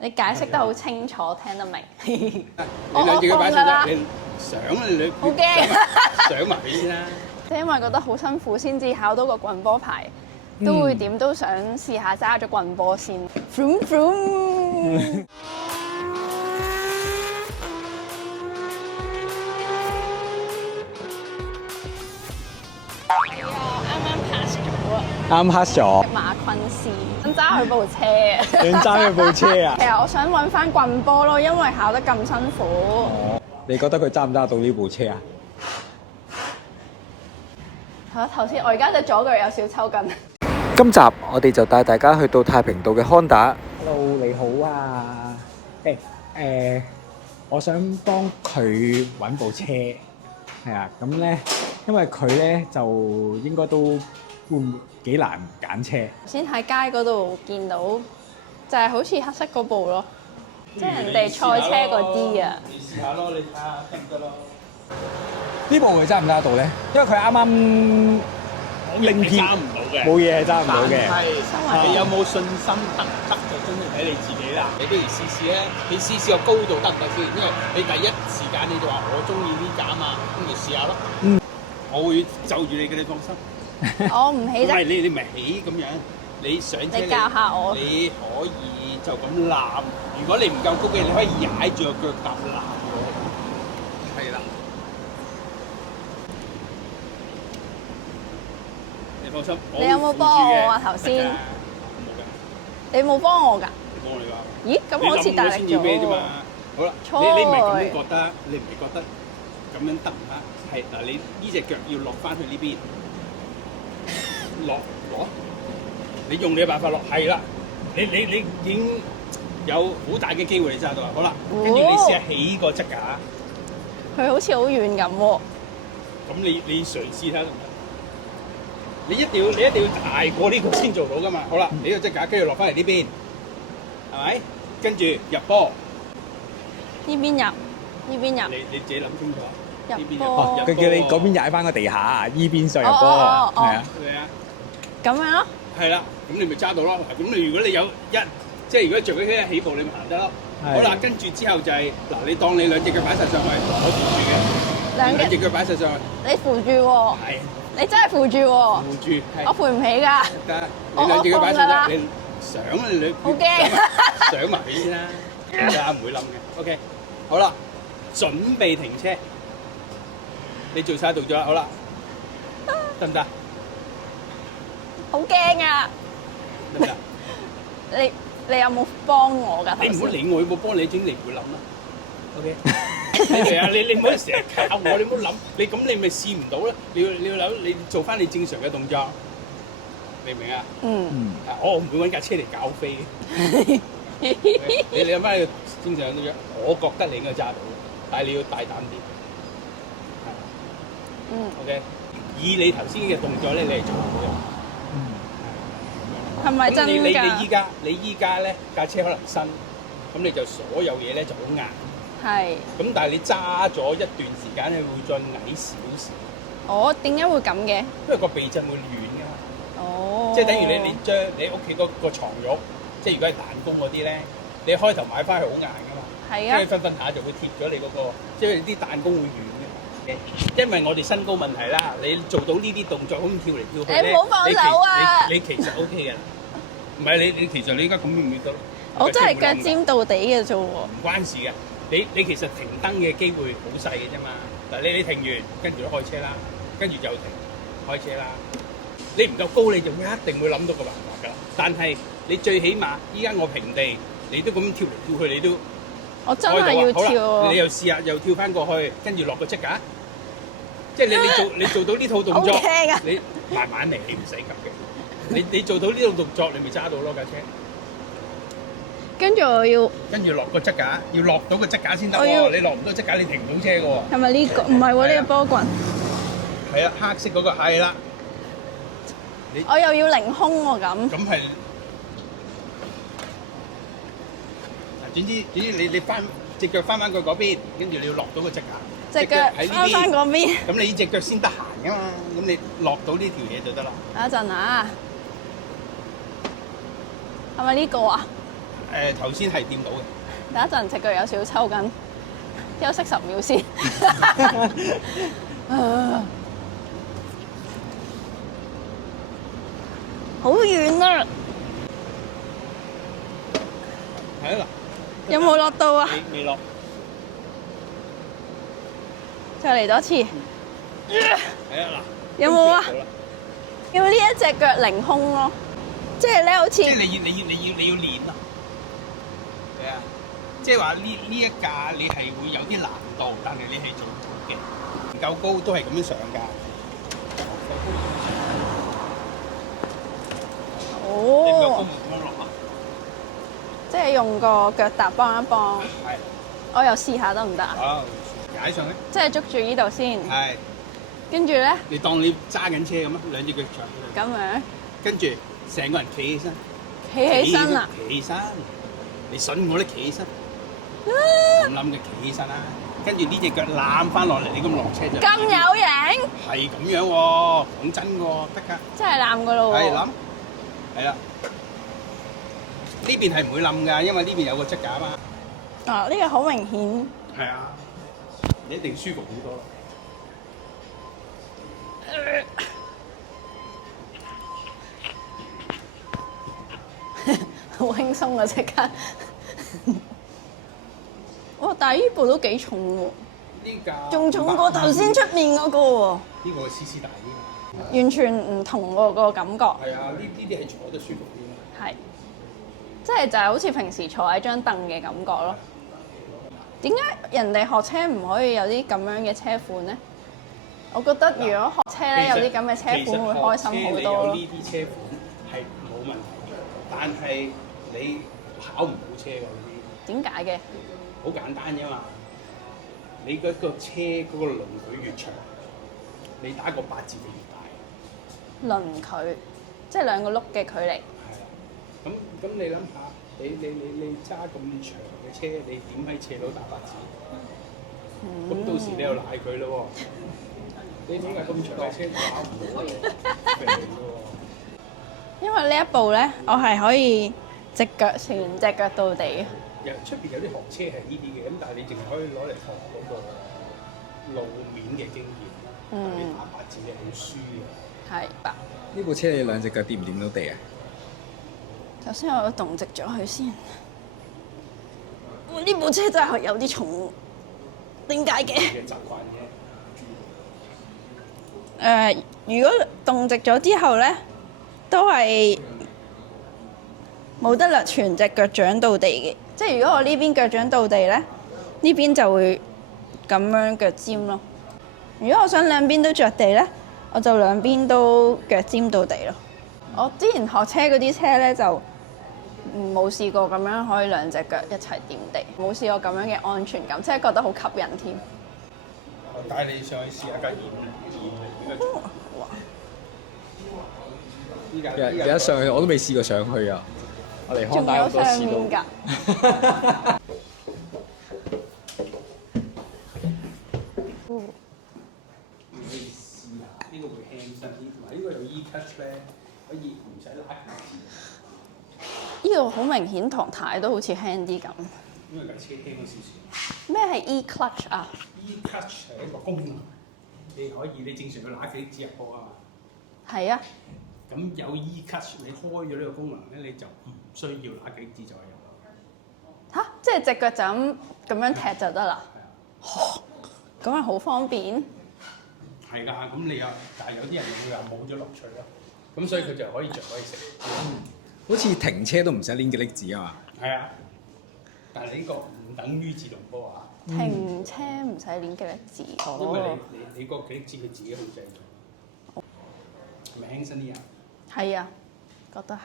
你解釋得好清楚，聽得明。你兩隻腳擺上啦，你上你好驚，上埋佢先啦。即係因為覺得好辛苦先至考到個棍波牌，都會點都想試下揸咗棍波先。vroom vroom 啱 pass 咗，馬昆斯想揸佢部車啊！想揸佢部車啊？其實我想揾翻棍波咯，因為考得咁辛苦。你覺得佢揸唔揸到呢部車啊？嚇！頭先我而家隻左腳有少抽筋。今集我哋就帶大家去到太平道嘅康達。Hello， 你好啊！我想幫佢揾部車，係啊，咁咧，因為佢咧就應該都會幾難揀車。先喺街嗰度見到，就係好似黑色嗰部咯，即係人哋賽車嗰啲啊。你試下咯，你睇下得唔得咯？呢部佢揸唔揸到咧？因為佢啱啱拎片，揸唔到嘅，冇嘢係揸唔到嘅。係你有冇信心得唔得就真係睇你自己啦。你不如試試咧，你試試個高度得唔得先？因為你第一時間你就話我中意呢架啊嘛，咁咪試下咯。嗯，我會就住你嘅，你放心。我唔起得。你咪起咁樣，你上車你教下我。你可以就咁攬，如果你唔夠高嘅，你可以踩住個腳踏攬我。係啦，你放心。你有冇幫我啊？頭先冇嘅，你冇幫我㗎？幫你㗎。咦？咁好似大力咗喎。好啦，你唔係咁覺得，你唔係覺得咁樣得唔得？係嗱，你呢隻腳要落翻去呢邊。落，你用你嘅辦法落，係啦，你已經有好大嘅機會你揸到啦，好啦，跟住你試下起個側架，佢好似好遠咁喎。咁你嘗試睇下得唔得？你一定要大過呢個先做到噶嘛，好啦，你個側架跟住落翻嚟呢邊，係咪？跟住入波，呢邊入，你自己諗清楚。入波，佢叫你嗰邊踩翻個地下，依邊上入波，係啊。係啊。咁樣咯。係啦，咁你咪揸到咯。咁你如果你有即係如果着起起步，你咪行得咯。好啦，跟住之後就係嗱，你當你兩隻腳擺晒上去，我扶住嘅。兩隻腳擺晒上去。你扶住喎。係。你真係扶住喎。扶住。我扶唔起㗎。得。你兩隻腳擺晒上，你上啊你。好驚。上埋佢先啦，睇下唔會冧嘅。OK， 好啦，準備停車。你做晒動作啦，好啦，得唔得？好驚啊！得唔得？你有冇幫我㗎？你唔好理我，有冇幫你，整你唔會諗啦。OK， 你明啊？你唔好成日靠我，你唔好諗。你咁你咪試唔到啦。你要諗，你做翻你正常嘅動作，明唔明啊？嗯。我唔會揾架車嚟搞飛嘅。你諗翻你正常嘅動作，我覺得你應該揸到，但係你要大膽啲。OK， 以你頭先嘅動作咧，你係做到嘅。係咪真㗎？你依家咧架車可能新，咁你就所有嘢咧就好硬。係。咁但係你揸咗一段時間咧，會再矮少少。哦，點解會咁嘅？因為個避震會軟㗎嘛。哦。即係等於你將你屋企個床褥，即係如果係彈弓嗰啲咧，你開頭買翻係好硬㗎嘛。係啊。跟住分下就會貼咗你嗰個，即係啲彈弓會軟嘅。因為我哋身高問題啦，你做到呢啲動作咁跳嚟跳去咧，你唔好放手啊！你其實 OK 嘅，唔係你其實你而家咁樣咪得咯。我真係腳尖到底嘅啫喎。唔關事嘅，你其實停燈嘅機會好細嘅啫嘛。嗱你停完，跟住都開車啦，跟住就停開車啦。你唔夠高你就一定會諗到個辦法㗎啦。但係你最起碼依家我平地，你都咁跳嚟跳去，你都我真係要跳。你又試下又跳翻過去，跟住落個側架。即係你做到呢套動作，你慢慢嚟，你唔使急嘅。你做到呢套動作，你咪揸到咯架車。跟住我要跟住落個側架，要落到個側架先得喎。你落唔到側架，你停唔到車嘅喎。係咪呢個？唔係喎，呢個波棍。係啊，黑色嗰個係啦。我又要凌空喎咁。咁係。總之你翻隻腳翻過嗰邊，跟住你要落到個側架。隻腳翻嗰邊，咁你呢隻腳先得閒噶嘛？咁你落到呢條嘢就得啦。等一陣啊，係咪呢個啊？頭先係掂到嘅。等一陣隻腳有少少抽筋，休息10秒先。好遠啊！係啊嗱，有冇落到啊？未落。再嚟多次。係啊嗱。有冇啊？要呢一隻腳凌空咯，即係咧好似。即係你要練啊！係啊，即係話呢一架你係會有啲難度，但係你係做到嘅。唔夠高都係咁樣上㗎。哦。你唔夠高唔咁樣落啊？即係用個腳踏幫一幫。係。我又試下得唔得啊？好，踩上咧。即係捉住呢度先。係。跟住咧。你當你揸緊車咁啊，兩隻腳上去。咁樣。跟住成個人企起身。企起身啊！企起身。你信我咧，企起身。唔冧嘅企起身啦。跟住呢隻腳攬翻落嚟，你咁落車就。咁有型。係咁樣喎，講真嘅喎，得㗎。真係攬㗎咯喎。係攬。係啦。呢邊係唔會冧㗎，因為呢邊有個側架啊嘛。啊，呢個好明顯。係啊。你一定舒服好多。好輕鬆啊！即刻。哇！但係呢部都幾重喎。呢架。仲重過頭先出面嗰個喎。呢個 CC 大啲。完全唔同喎個感覺。係啊，呢啲係坐得舒服啲。係。即係就係好似平時坐喺張凳嘅感覺咯。點解人哋學車唔可以有啲咁樣嘅車款咧？我覺得如果學車咧有啲咁嘅車款會開心好多咯。呢啲車款係冇問題，但係你考唔到車㗎呢啲。點解嘅？好簡單啫嘛！你嗰個車嗰個輪距越長，你打個八字就越大。輪距，即係兩個轆嘅距離。係啦，咁你諗下，你揸咁長嘅車，你點喺斜路打八字？咁到時你又賴佢咯喎！你點解咁長嘅車跑唔到嘅？因為呢一部咧，我係可以隻腳全隻腳到地嘅。出邊有啲學車係呢啲嘅，咁但係你淨係可以攞嚟學嗰個路面嘅經驗。你打八字你好輸嘅。係。呢部車你兩隻腳掂唔掂到地啊？首先我動直咗佢先。呢部車真係有啲重喎。點解嘅？嘅習慣嘅。如果動直咗之後咧，都係冇得啦，全隻腳掌到地嘅。即係如果我呢邊腳掌到地咧，呢邊就會咁樣腳尖咯。如果我想兩邊都着地咧，我就兩邊都腳尖到地咯。我之前學車嗰啲車咧就冇試過咁樣可以兩隻腳一齊掂地，冇試過咁樣嘅安全感，即係覺得好吸引添。我帶你上去試下架鹽而家上去我都未試過上去啊！我嚟康大好多次都。仲有上面㗎。可以試下，呢個會輕身啲，同埋呢個有 E-clutch 咧，可以唔使拉緊。呢個好明顯同軚都好似輕啲咁。因為架車輕咗少少。咩係 E-clutch 啊 ？E-clutch 係一個功能，你正常要揦幾支入波啊嘛。係啊。咁有 E-clutch，你開咗呢個功能咧，你就唔需要揦幾支就係入啦。嚇！即係隻腳就咁樣踢就得啦。係啊。咁係好方便。係㗎，咁你又，但係有啲人會話冇咗樂趣咯。咁所以佢就可以着可以食。好似停車都唔使黏幾粒字啊嘛。係啊。但係呢個唔等於自動波啊。停車唔使黏幾粒字。因為你個幾粒字佢自己控制咗。係咪輕身啲啊？係啊，覺得係。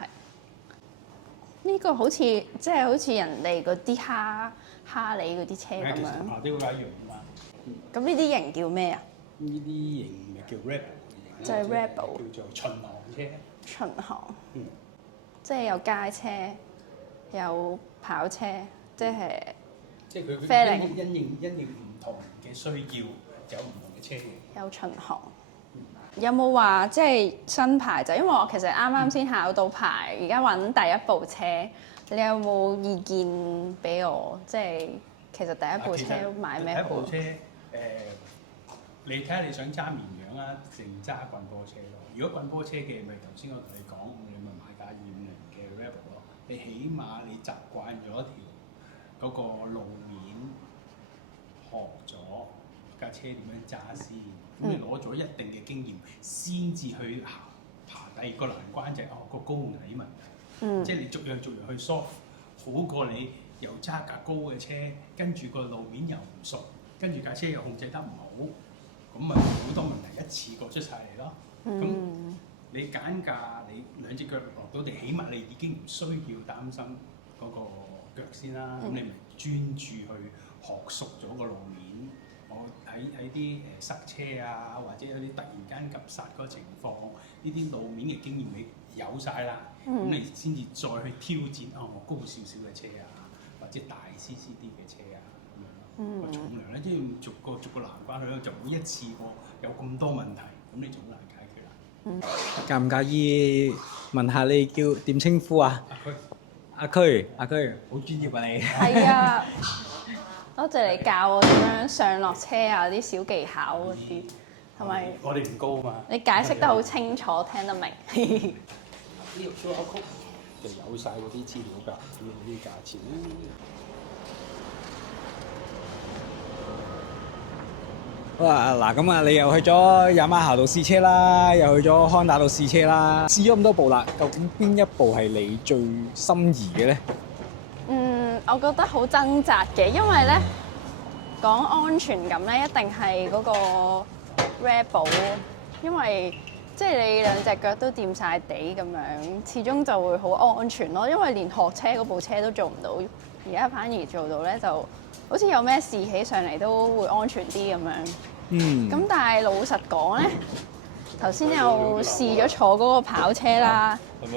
呢個好似即係好似人哋嗰啲哈利嗰啲車咁樣。啊，啲好解用啊！咁呢啲型叫咩啊？呢啲型咪叫 Rebel。就係 Rebel。叫做巡航車。巡航。嗯。即係有街車，有跑車，即係。即係佢因應唔同嘅需要，有唔同嘅車型。有巡航。有冇話即係新牌就因為我其實啱啱先考到牌，而家揾第一部車，你有冇意見俾我？即係其實第一部車買咩好？第一部車你睇下你想揸綿羊啊，定揸棍波車咯？如果棍波車嘅，咪頭先我同你講，你咪買架250嘅 Rebel 咯。你起碼你習慣咗條嗰個路面，學咗架車點樣揸先，咁你攞咗一定嘅經驗，先至去爬第二個難關就係個高矮問題。即係你逐樣去 solve，好過你又揸架高嘅車，跟住個路面又唔熟，跟住架車又控制得唔好。咁咪好多問題一次過出晒嚟咯。咁、你揀架你兩隻腳落到地，起碼你已經唔需要擔心嗰個腳先啦。咁、你咪專注去學熟咗個路面。我喺啲塞車啊，或者有啲突然間急剎嗰個情況，呢啲路面嘅經驗你有晒啦。咁、你先至再去挑戰我高少少嘅車啊，或者大 CC 啲嘅車啊。個重量咧，即係逐個難關去咯，就會一次過有咁多問題，咁你就好難解決啦。介唔介意問下你叫點稱呼啊？阿區，好專業啊你。係啊，多謝你教我點樣上落車啊，啲小技巧嗰啲，同埋我哋唔高啊嘛。你解釋得好清楚，聽得明。呢個 QR code 就有晒嗰啲資料㗎，呢啲價錢咧。好啊，嗱咁啊，你又去咗Yamaha度試車啦，又去咗Honda度試車啦，試咗咁多部啦，究竟邊一部係你最心儀嘅咧？我覺得好掙扎嘅，因為咧講安全感咧，一定係嗰個 Rebel，因為即係你兩隻腳都掂晒地咁樣，始終就會好安全咯。因為連學車嗰部車都做唔到，而家反而做到咧，就好似有咩事起上嚟都會安全啲咁樣。咁但係老實講咧，頭先有試咗坐嗰個跑車啦。其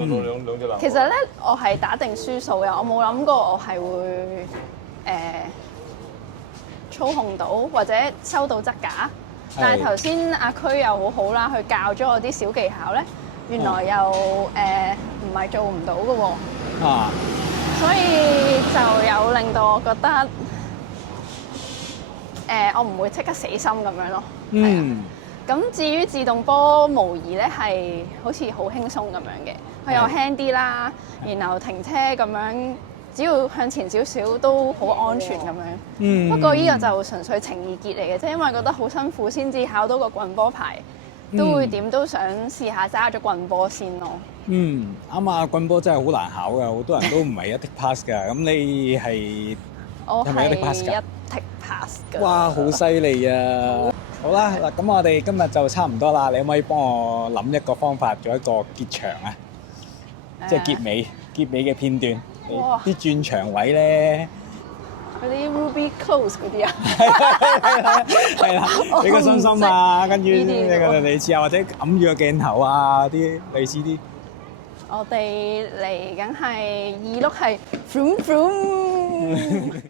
實咧，我係打定輸數嘅，我冇諗過我係會操控到或者收到側架。但係頭先阿區又好好啦，佢教咗我啲小技巧咧，原來又唔係做唔到嘅喎。所以就有令到我覺得。我唔會即刻死心咁樣咯。咁至於自動波模擬咧，係好似好輕鬆咁樣嘅，佢又輕啲啦，然後停車咁樣，只要向前少少都好安全咁樣。不過呢個就純粹情意結嚟嘅啫，因為覺得好辛苦先至考到個棍波牌，都會點都想試下揸咗棍波先咯。啱啊，棍波真係好難考㗎，好多人都唔係一剔 pass 㗎。咁你係？我係一 tick pass 㗎。哇，好犀利啊！好啦，嗱咁我哋今日就差唔多啦。你可唔可以幫我諗一個方法做一個結場啊？即係結尾嘅片段，啲轉場位咧，嗰啲 Ruby Close 嗰啲啊，係啦，俾個心心啊，跟住你試下或者揞住個鏡頭啊，啲類似啲。我哋嚟緊係2轆係 vroom vroom。